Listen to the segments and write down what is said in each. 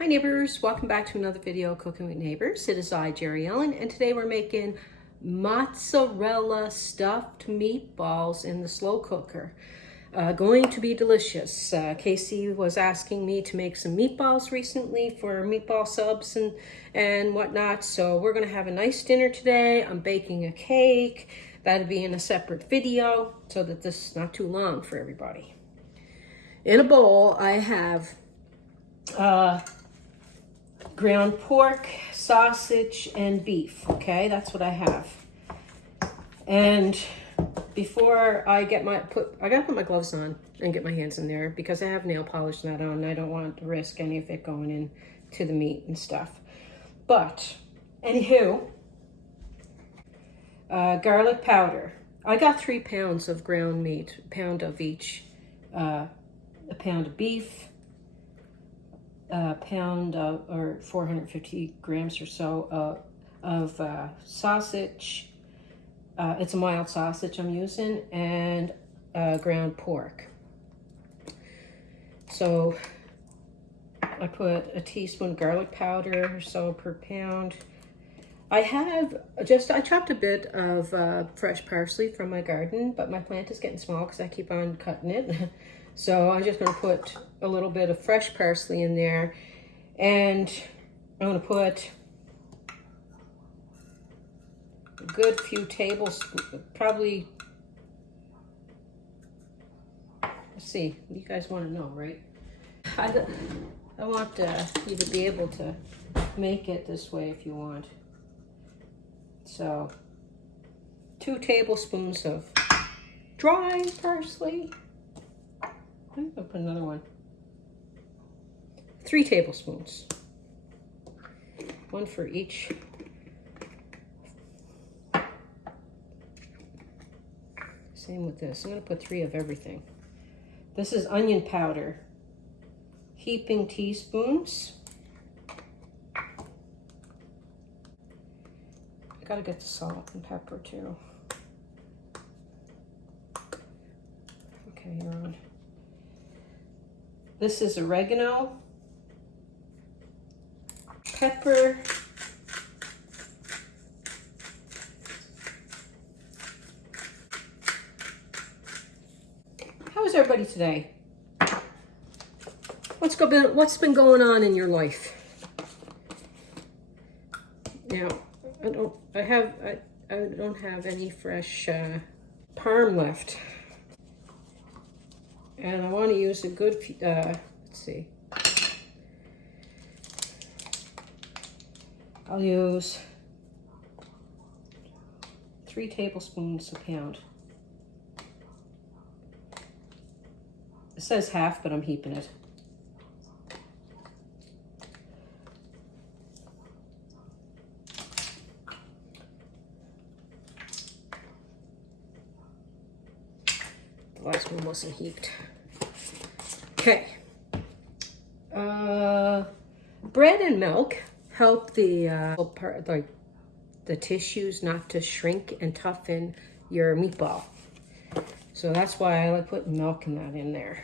Hi neighbors, welcome back to another video of Cooking with Neighbors. It is I, Jerry Ellen, and today we're making mozzarella stuffed meatballs in the slow cooker. Going to be delicious. Casey was asking me to make some meatballs recently for meatball subs and whatnot, so we're going to have a nice dinner today. I'm baking a cake. That'll be in a separate video so that this is not too long for everybody. In a bowl, I have ground pork, sausage, and beef. Okay, that's what I have. And before I get I gotta put my gloves on and get my hands in there because I have nail polish not on and I don't want to risk any of it going in to the meat and stuff. But anywho, garlic powder. I got 3 pounds of ground meat, a pound of each, a pound of beef, a pound of, or 450 grams or so of sausage. It's a mild sausage I'm using, and ground pork. So I put a teaspoon garlic powder or so per pound. I chopped a bit of fresh parsley from my garden, but my plant is getting small because I keep on cutting it. So I'm just going to put a little bit of fresh parsley in there, and I'm going to put a good few tablespoons, probably, let's see, you guys want to know, right? I want you to be able to make it this way if you want. So 2 tablespoons of dry parsley. I'm gonna put another one. 3 tablespoons. 1 for each. Same with this. I'm gonna put 3 of everything. This is onion powder. Heaping teaspoons. I gotta get the salt and pepper too. Okay, you're on. This is oregano, pepper, how is everybody today? What's been going on in your life? Now, I don't have any fresh parm left. And I want to use a good, let's see. I'll use 3 tablespoons a pound. It says half, but I'm heaping it. The last one wasn't heaped. Okay. Bread and milk help the tissues not to shrink and toughen your meatball. So that's why I like putting milk and that in there.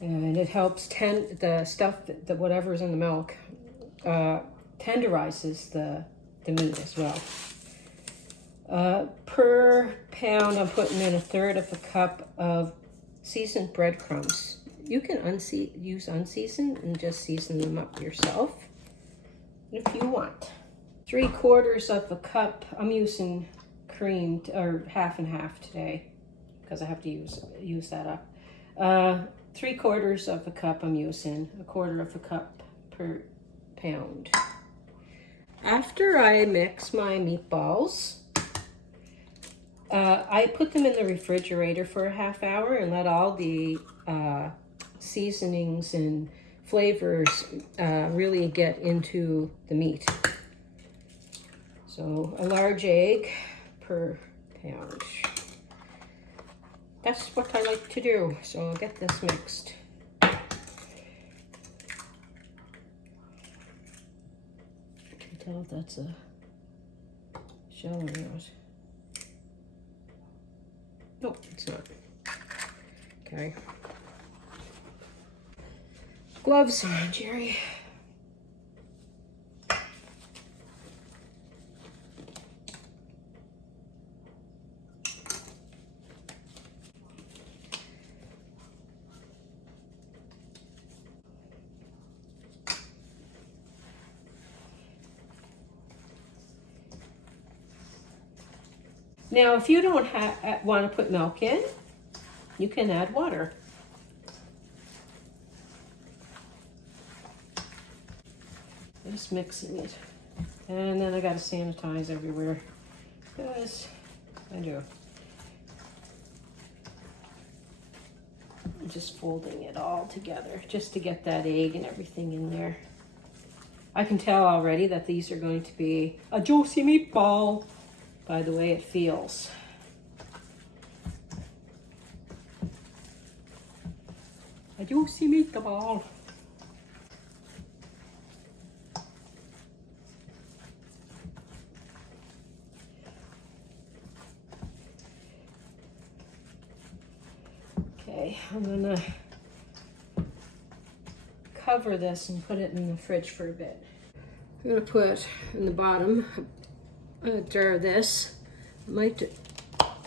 And it helps the stuff that whatever's in the milk tenderizes the meat as well. Per pound, I'm putting in 1/3 of a cup of seasoned breadcrumbs. You can use unseasoned and just season them up yourself if you want. 3/4 of a cup. I'm using cream or half and half today because I have to use that up. 3/4 of a cup I'm using. 1/4 of a cup per pound. After I mix my meatballs, I put them in the refrigerator for a half hour and let all the seasonings and flavors really get into the meat. So a large egg per pound. That's what I like to do. So I'll get this mixed. I can't tell if that's a shell or not. Nope, it's not. Okay. Gloves on, Jerry. Now, if you don't want to put milk in, you can add water. Just mixing it. And then I got to sanitize everywhere, because I do. I'm just folding it all together just to get that egg and everything in there. I can tell already that these are going to be a juicy meatball by the way it feels. A juicy meatball. Okay, I'm gonna cover this and put it in the fridge for a bit. I'm gonna put in the bottom a jar of this. I might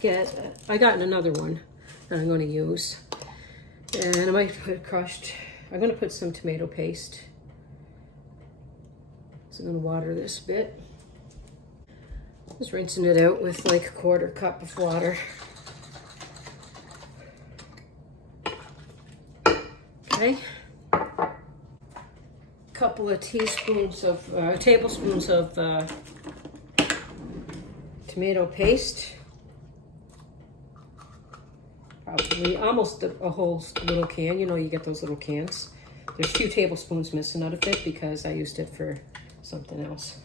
get, I got another one that I'm gonna use. And I might put I'm gonna put some tomato paste. So I'm gonna water this a bit. Just rinsing it out with like a 1/4 cup of water. Okay. Couple of tablespoons of tomato paste. Probably almost a whole little can. You know, you get those little cans. There's a few tablespoons missing out of it because I used it for something else.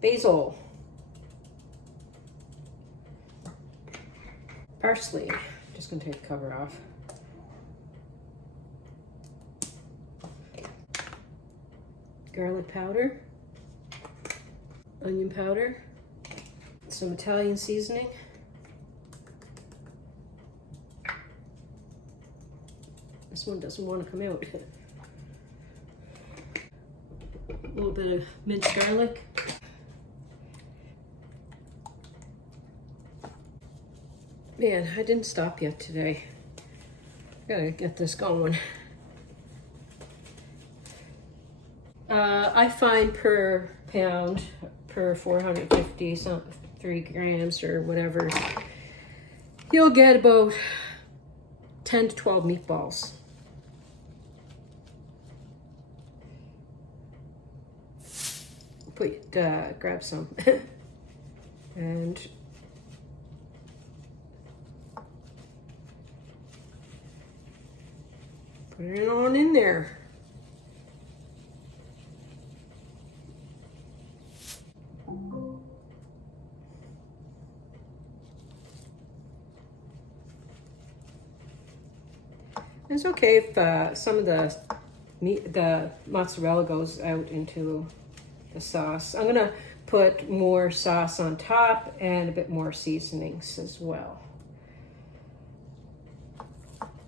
Basil. Parsley. Just gonna take the cover off. Garlic powder. Onion powder. Some Italian seasoning. This one doesn't want to come out. A little bit of minced garlic. Man, I didn't stop yet today. Gotta get this going. I find per pound, per 450 3 grams or whatever, you'll get about 10 to 12 meatballs. Grab some and put it on in there. It's okay if some of the mozzarella goes out into the sauce. I'm gonna put more sauce on top and a bit more seasonings as well.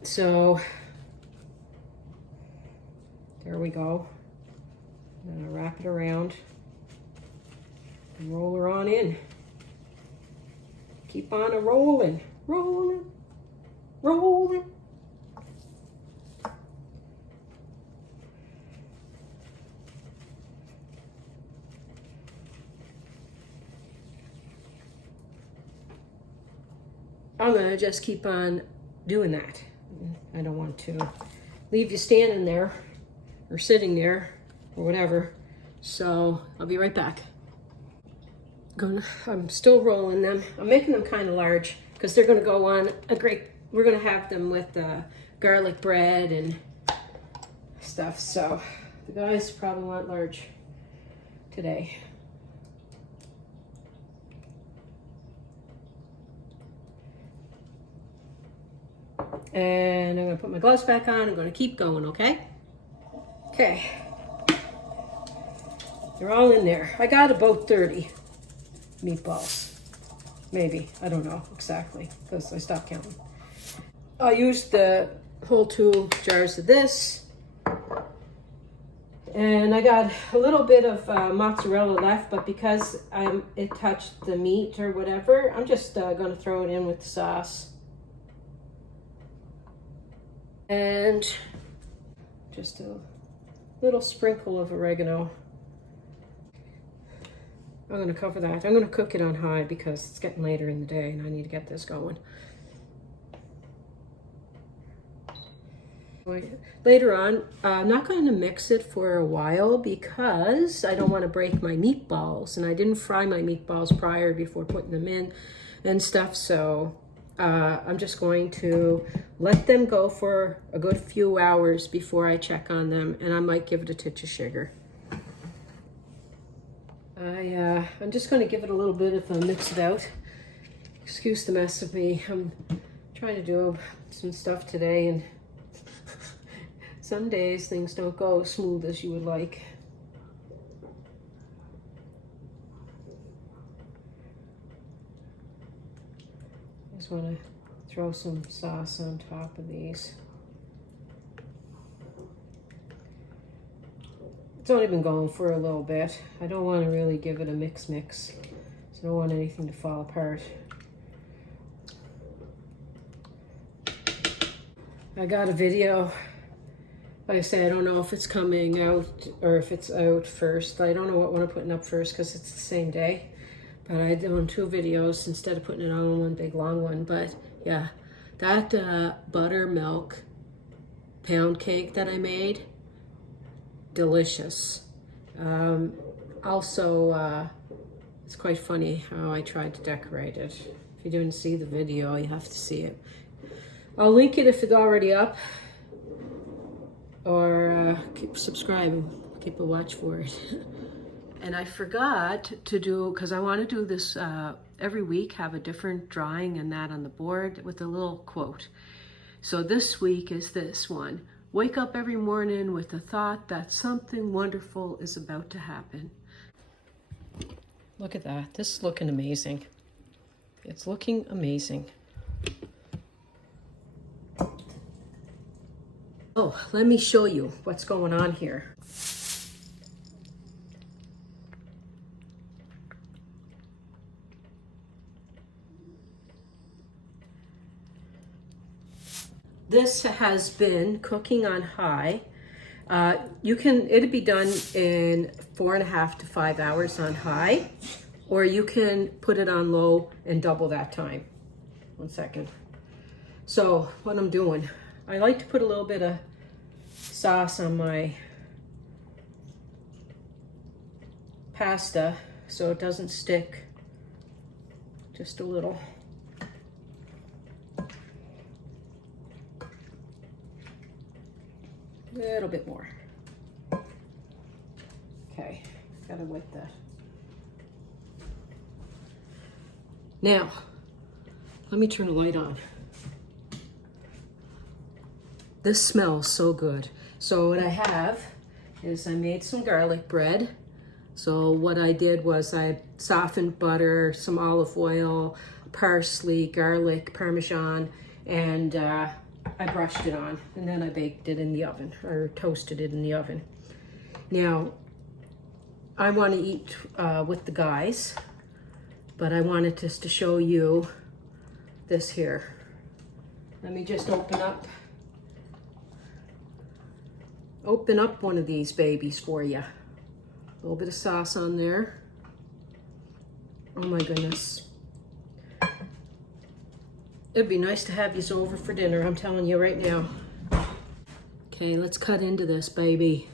So there we go. I'm gonna wrap it around and roll her on in. Keep on a rolling, rolling, rolling. I'm gonna just keep on doing that. I don't want to leave you standing there or sitting there or whatever. So I'll be right back. I'm still rolling them. I'm making them kind of large because they're gonna go on we're gonna have them with garlic bread and stuff. So the guys probably want large today. And I'm gonna put my gloves back on. I'm gonna keep going, okay? Okay. They're all in there. I got about 30 meatballs. Maybe. I don't know exactly because I stopped counting. I used the whole 2 jars of this. And I got a little bit of mozzarella left, but because it touched the meat or whatever, I'm just going to throw it in with the sauce. And just a little sprinkle of oregano. I'm going to cover that. I'm going to cook it on high because it's getting later in the day and I need to get this going. Later on, I'm not going to mix it for a while because I don't want to break my meatballs, and I didn't fry my meatballs prior before putting them in and stuff, so I'm just going to let them go for a good few hours before I check on them, and I might give it a touch of sugar. I'm just going to give it a little bit of a mix it out. Excuse the mess of me. I'm trying to do some stuff today, and some days things don't go as smooth as you would like. Just want to throw some sauce on top of these. It's only been going for a little bit. I don't want to really give it a mix. So I don't want anything to fall apart. I got a video. Like I say, I don't know if it's coming out or if it's out first. I don't know what one I'm putting up first because it's the same day. But I did 2 videos instead of putting it on one big long one. But yeah, that buttermilk pound cake that I made, delicious. Also, it's quite funny how I tried to decorate it. If you didn't see the video, you have to see it. I'll link it if it's already up. Or keep subscribing, keep a watch for it. And I forgot to do, because I want to do this every week, have a different drawing and that on the board with a little quote. So this week is this one: wake up every morning with the thought that something wonderful is about to happen. Look at that, this is looking amazing. It's looking amazing. Oh, let me show you what's going on here. This has been cooking on high. It'll be done in 4.5 to 5 hours on high, or you can put it on low and double that time. 1 second. So what I'm doing, I like to put a little bit of sauce on my pasta so it doesn't stick. Just a little. A little bit more. Okay, gotta wet that. Now, let me turn the light on. This smells so good. So what I have is I made some garlic bread. So what I did was I softened butter, some olive oil, parsley, garlic, Parmesan, and I brushed it on, and then I baked it in the oven, or toasted it in the oven. Now, I want to eat with the guys, but I wanted just to show you this here. Let me just open up one of these babies for you. A little bit of sauce on there. Oh my goodness. It'd be nice to have you over for dinner, I'm telling you right now. Okay, let's cut into this baby.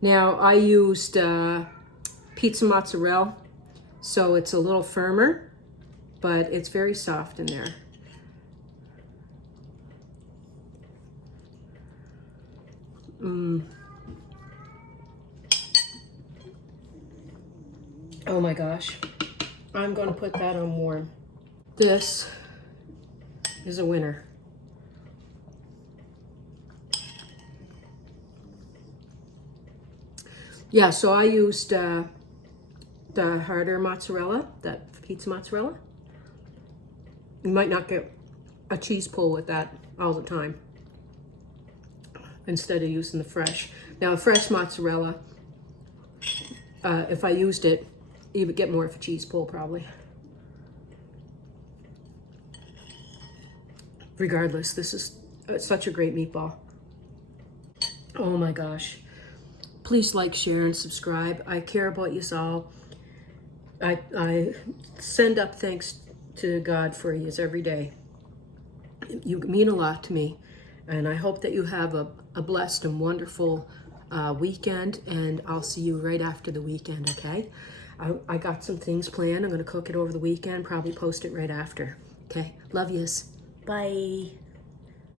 Now I used pizza mozzarella, so it's a little firmer, but it's very soft in there. Oh my gosh. I'm going to put that on warm. This is a winner. Yeah, so I used the harder mozzarella, that pizza mozzarella. You might not get a cheese pull with that all the time instead of using the fresh. Now, a fresh mozzarella, if I used it, you would get more of a cheese pull probably. Regardless, this is such a great meatball. Oh my gosh. Please like, share, and subscribe. I care about you all. I send up thanks to God for you every day. You mean a lot to me. And I hope that you have a blessed and wonderful weekend. And I'll see you right after the weekend, okay? I got some things planned. I'm going to cook it over the weekend, probably post it right after. Okay? Love yous. Bye.